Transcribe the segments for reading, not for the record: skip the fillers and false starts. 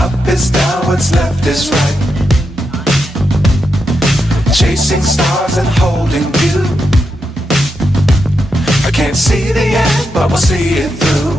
up is down, what's left is right. Chasing stars and holding you. I can't see the end, but we'll see it through.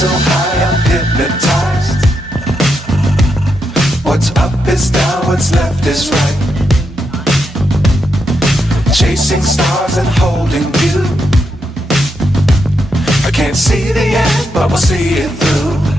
So high, I'm hypnotized. What's up is down, what's left is right. Chasing stars and holding you. I can't see the end, but we'll see it through.